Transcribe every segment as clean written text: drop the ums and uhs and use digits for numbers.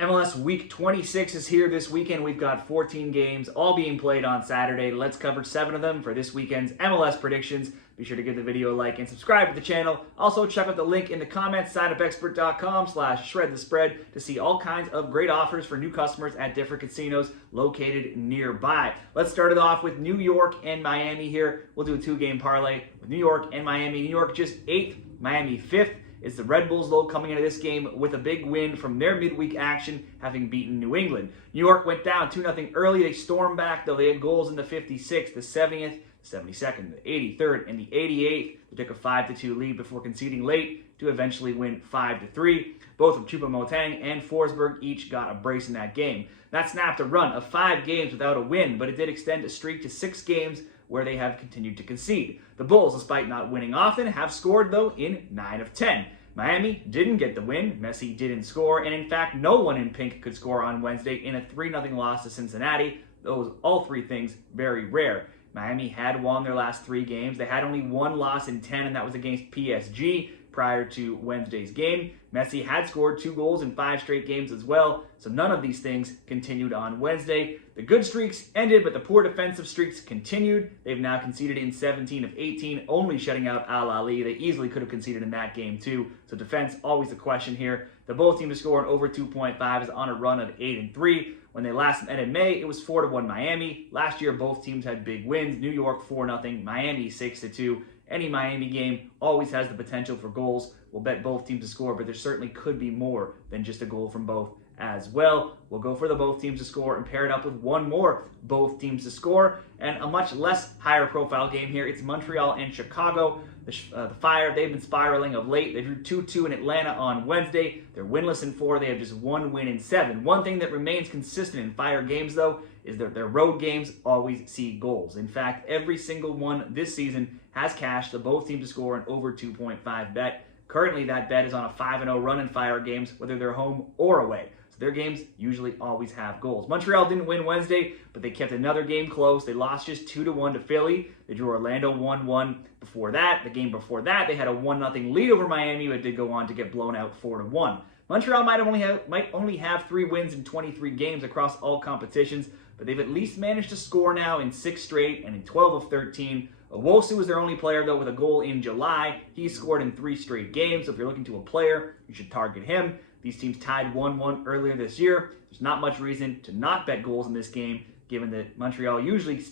MLS Week 26 is here this weekend. We've got 14 games, all being played on Saturday. Let's cover 7 of them for this weekend's MLS predictions. Be sure to give the video a like and subscribe to the channel. Also, check out the link in the comments, signupexpert.com/shredthespread to see all kinds of great offers for new customers at different casinos located nearby. Let's start it off with New York and Miami here. We'll do a 2-game parlay with New York and Miami. New York just 8th, Miami 5th. It's the Red Bulls, though, coming into this game with a big win from their midweek action, having beaten New England. New York went down 2-0 early. They stormed back, though. They had goals in the 56th, the 70th, the 72nd, the 83rd, and the 88th. They took a 5-2 lead before conceding late to eventually win 5-3. Both of Choupo-Moting and Forsberg each got a brace in that game. That snapped a run of 5 games without a win, but it did extend a streak to 6 games where they have continued to concede. The Bulls, despite not winning often, have scored, though, in 9 of 10. Miami didn't get the win. Messi didn't score, and in fact, no one in pink could score on Wednesday in a 3-0 loss to Cincinnati. Those all 3 things very rare. Miami had won their last 3 games. They had only 1 loss in 10, and that was against PSG prior to Wednesday's game. Messi had scored 2 goals in 5 straight games as well, so none of these things continued on Wednesday. The good streaks ended, but the poor defensive streaks continued. They've now conceded in 17 of 18, only shutting out Al Ahly. They easily could have conceded in that game too, so defense always a question here. The both teams to score an over 2.5 is on a run of 8-3. When they last met in May, it was 4-1 Miami. Last year, both teams had big wins. New York 4-0, Miami 6-2. Any Miami game always has the potential for goals. We'll bet both teams to score, but there certainly could be more than just a goal from both as well. We'll go for the both teams to score and pair it up with one more both teams to score. And a much less higher profile game here. It's Montreal and Chicago. The Fire, they've been spiraling of late. They drew 2-2 in Atlanta on Wednesday. They're winless in 4. They have just 1 win in 7. One thing that remains consistent in Fire games, though, is that their road games always see goals. In fact, every single one this season has cashed the both teams to score an over 2.5 bet. Currently, that bet is on a 5-0 run in Fire games, whether they're home or away. So their games usually always have goals. Montreal didn't win Wednesday, but they kept another game close. They lost just 2-1 to Philly. They drew Orlando 1-1 before that. The game before that, they had a 1-0 lead over Miami, but did go on to get blown out 4-1. Montreal might only have 3 wins in 23 games across all competitions, but they've at least managed to score now in 6 straight and in 12 of 13. Owusu is their only player, though, with a goal in July. He scored in 3 straight games, so if you're looking to a player, you should target him. These teams tied 1-1 earlier this year. There's not much reason to not bet goals in this game, given that Montreal usually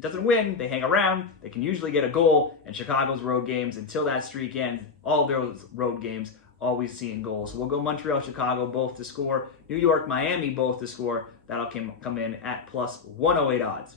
doesn't win, they hang around, they can usually get a goal, and Chicago's road games, until that streak ends, all those road games always seeing goals. So we'll go Montreal, Chicago, both to score. New York, Miami, both to score. That'll come in at plus 108 odds.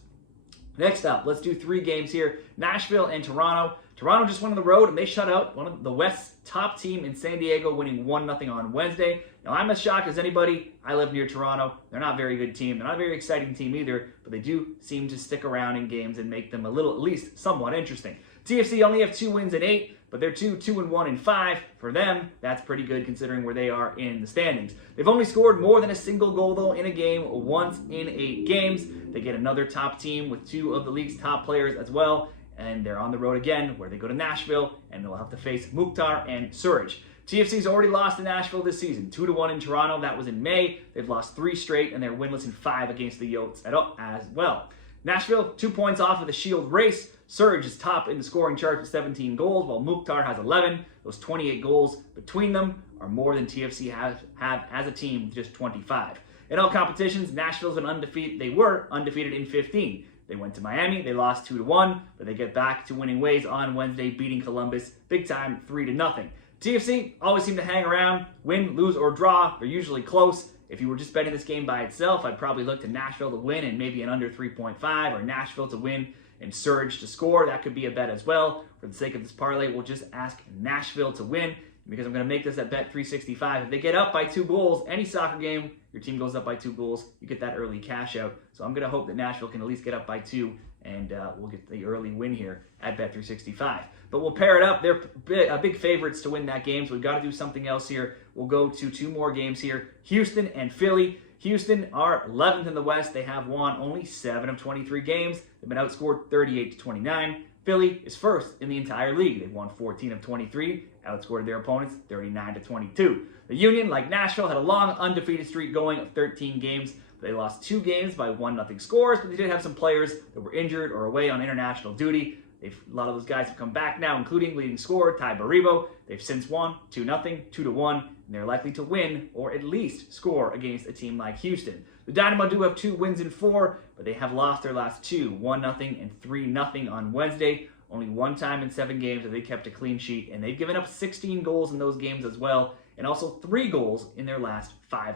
Next up, let's do 3 games here. Nashville and Toronto. Toronto just went on the road and they shut out one of the West's top team in San Diego, winning 1-0 on Wednesday. Now, I'm as shocked as anybody. I live near Toronto. They're not a very good team. They're not a very exciting team either, but they do seem to stick around in games and make them a little, at least somewhat interesting. TFC only have 2 wins in 8, but they're 2-1 in 5. For them, that's pretty good considering where they are in the standings. They've only scored more than a single goal, though, in a game once in 8 games. They get another top team with 2 of the league's top players as well, and they're on the road again, where they go to Nashville, and they'll have to face Mukhtar and Surridge. TFC's already lost to Nashville this season, 2-1 in Toronto. That was in May. They've lost 3 straight, and they're winless in 5 against the Yotes as well. Nashville, 2 points off of the Shield race. Surridge is top in the scoring chart with 17 goals, while Mukhtar has 11. Those 28 goals between them are more than TFC have as a team with just 25. In all competitions, Nashville's been undefeated. They were undefeated in 15. They went to Miami, they lost 2-1, but they get back to winning ways on Wednesday, beating Columbus big time 3-0. TFC always seem to hang around, win, lose, or draw. They're usually close. If you were just betting this game by itself, I'd probably look to Nashville to win and maybe an under 3.5, or Nashville to win and Surridge to score. That could be a bet as well. For the sake of this parlay, we'll just ask Nashville to win, because I'm going to make this at bet 365. If they get up by 2 goals, any soccer game, your team goes up by 2 goals, you get that early cash out. So I'm going to hope that Nashville can at least get up by 2, and we'll get the early win here at bet 365. But we'll pair it up. They're big favorites to win that game, so we've got to do something else here. We'll go to 2 more games here. Houston and Philly. Houston are 11th in the West. They have won only 7 of 23 games. They've been outscored 38-29. Philly is first in the entire league. They've won 14 of 23, outscored their opponents 39-22. The Union, like Nashville, had a long undefeated streak going of 13 games. They lost 2 games by 1-0 scores, but they did have some players that were injured or away on international duty. A lot of those guys have come back now, including leading scorer Ty Baribo. They've since won 2-0, 2-1, and they're likely to win or at least score against a team like Houston. The Dynamo do have 2 wins in 4, but they have lost their last 2, 1-0 and 3-0 on Wednesday. Only one time in 7 games have they kept a clean sheet, and they've given up 16 goals in those games as well, and also 3 goals in their last 5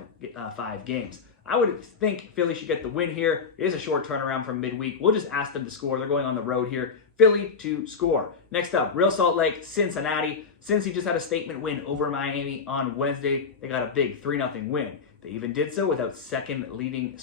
games. I would think Philly should get the win here. It is a short turnaround from midweek. We'll just ask them to score. They're going on the road here. Philly to score. Next up, Real Salt Lake, Cincinnati. Cincy just had a statement win over Miami on Wednesday. They got a big 3-0 win. They even did so without second leading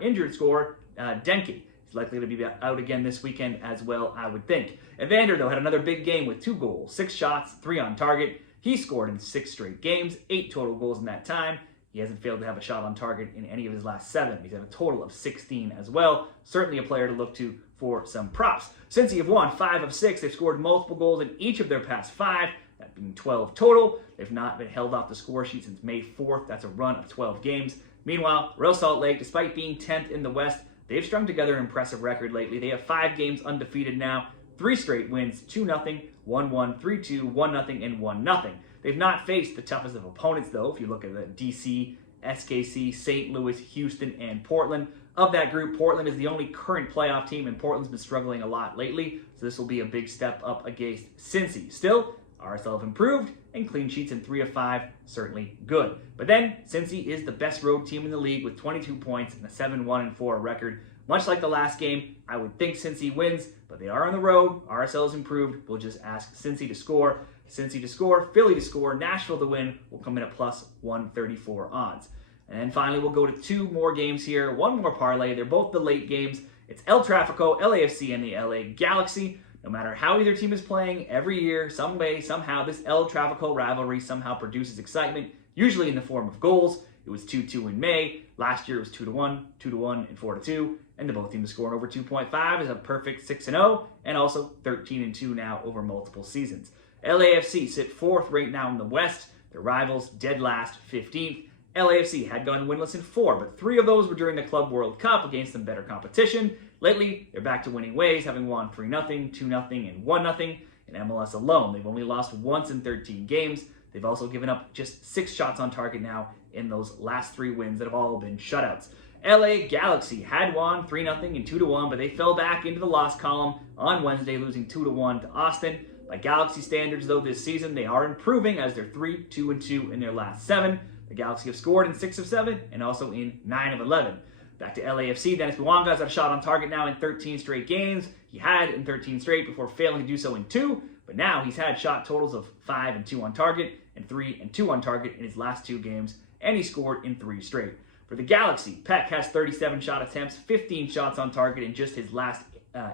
injured scorer, Denke. He's likely to be out again this weekend as well, I would think. Evander, though, had another big game with 2 goals, 6 shots, 3 on target. He scored in 6 straight games, 8 total goals in that time. He hasn't failed to have a shot on target in any of his last 7. He's had a total of 16 as well. Certainly a player to look to for some props. Cincy have won 5 of 6. They've scored multiple goals in each of their past 5, that being 12 total. They've not been held off the score sheet since May 4th. That's a run of 12 games. Meanwhile, Real Salt Lake, despite being 10th in the West, they've strung together an impressive record lately. They have 5 games undefeated now, 3 straight wins, 2-0, 1-1, 3-2, 1-0, and 1-0. They've not faced the toughest of opponents, though, if you look at the DC, SKC, St. Louis, Houston, and Portland. Of that group, Portland is the only current playoff team, and Portland's been struggling a lot lately, so this will be a big step up against Cincy. Still, RSL have improved, and clean sheets in 3 of 5, certainly good. But then, Cincy is the best road team in the league with 22 points and a 7-1-4 record. Much like the last game, I would think Cincy wins, but they are on the road. RSL has improved. We'll just ask Cincy to score. Cincy to score, Philly to score, Nashville to win will come in at plus 134 odds. And then finally, we'll go to 2 more games here. 1 more parlay. They're both the late games. It's El Trafico, LAFC, and the LA Galaxy. No matter how either team is playing, every year, some way, somehow, this El Trafico rivalry somehow produces excitement, usually in the form of goals. It was 2-2 in May. Last year it was 2-1, 2-1, and 4-2. And the both teams scoring over 2.5 is a perfect 6-0, and also 13-2 now over multiple seasons. LAFC sit 4th right now in the West. Their rivals dead last, 15th. LAFC had gone winless in 4, but 3 of those were during the Club World Cup against some better competition. Lately, they're back to winning ways, having won 3-0, 2-0, and 1-0. In MLS alone, they've only lost once in 13 games. They've also given up just 6 shots on target now in those last 3 wins that have all been shutouts. LA Galaxy had won 3-0 and 2-1, but they fell back into the loss column on Wednesday, losing 2-1 to Austin. By Galaxy standards, though, this season, they are improving as they're 3-2-2 in their last 7. The Galaxy have scored in 6 of 7 and also in 9 of 11. Back to LAFC, Dennis Bouanga's had a shot on target now in 13 straight games. He had in 13 straight before failing to do so in 2, but now he's had shot totals of 5 and 2 on target and 3 and 2 on target in his last 2 games, and he scored in 3 straight. For the Galaxy, Peck has 37 shot attempts, 15 shots on target in just his last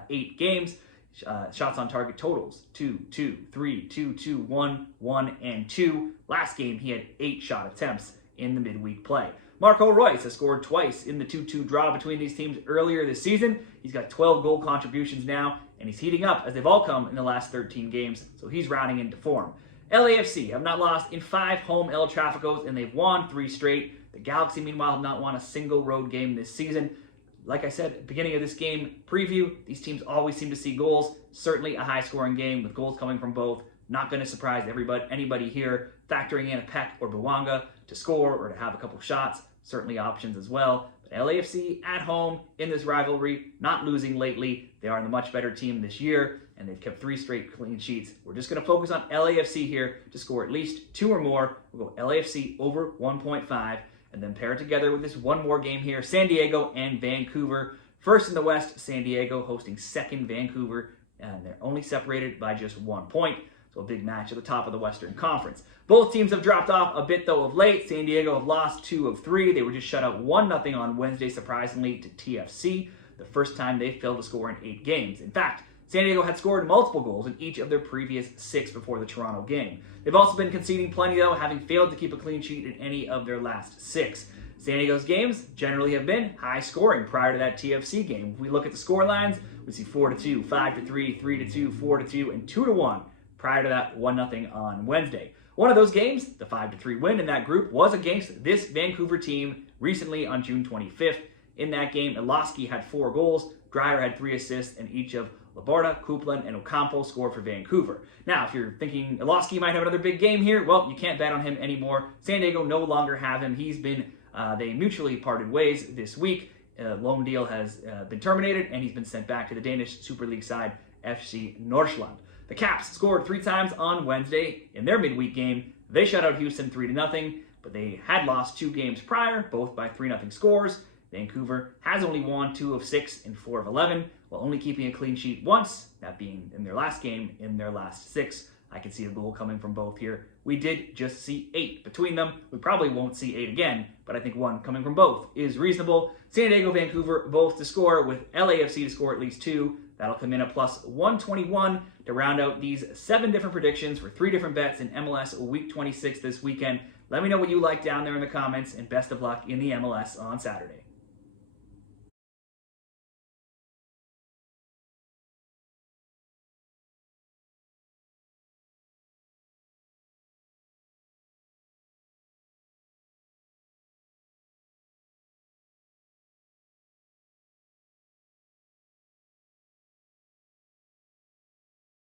8 games. Shots on target totals 2, 2, 3, 2, 2, 1, 1, and 2. Last game, he had 8 shot attempts in the midweek play. Marco Reus has scored twice in the 2-2 draw between these teams earlier this season. He's got 12 goal contributions now, and he's heating up as they've all come in the last 13 games, so he's rounding into form. LAFC have not lost in 5 home El Traficos, and they've won 3 straight. The Galaxy, meanwhile, have not won a single road game this season. Like I said at the beginning of this game preview, these teams always seem to see goals. Certainly a high-scoring game with goals coming from both. Not going to surprise anybody here. Factoring in a Peck or Bouanga to score or to have a couple shots, certainly options as well. But LAFC at home in this rivalry, not losing lately. They are the much better team this year, and they've kept 3 straight clean sheets. We're just going to focus on LAFC here to score at least 2 or more. We'll go LAFC over 1.5. And then pair it together with this one more game here, San Diego and Vancouver. First in the West, San Diego hosting second Vancouver, and they're only separated by just 1 point. So a big match at the top of the Western Conference. Both teams have dropped off a bit, though, of late. San Diego have lost 2 of 3. They were just shut out 1-0 on Wednesday, surprisingly, to TFC, the first time they failed to score in 8 games. In fact, San Diego had scored multiple goals in each of their previous 6 before the Toronto game. They've also been conceding plenty, though, having failed to keep a clean sheet in any of their last 6. San Diego's games generally have been high scoring prior to that TFC game. If we look at the score lines, we see 4-2, 5-3, 3-2, 4-2, and 2-1 prior to that 1-0 on Wednesday. One of those games, the 5-3 win in that group, was against this Vancouver team recently on June 25th. In that game, Iloski had 4 goals, Dreyer had 3 assists, and each of Labarda, Coupland, and Ocampo scored for Vancouver. Now, if you're thinking Iloski might have another big game here, well, you can't bet on him anymore. San Diego no longer have him. He's been, they mutually parted ways this week. Loan deal has been terminated, and he's been sent back to the Danish Super League side, FC Nordsjælland. The Caps scored 3 times on Wednesday in their midweek game. They shut out Houston 3-0, but they had lost 2 games prior, both by 3-0 scores. Vancouver has only won 2 of 6 and 4 of 11, while only keeping a clean sheet once, that being in their last game in their last 6. I can see a goal coming from both here. We did just see 8 between them. We probably won't see 8 again, but I think 1 coming from both is reasonable. San Diego, Vancouver, both to score, with LAFC to score at least 2. That'll come in at plus 121 to round out these 7 different predictions for 3 different bets in MLS Week 26 this weekend. Let me know what you like down there in the comments, and best of luck in the MLS on Saturday.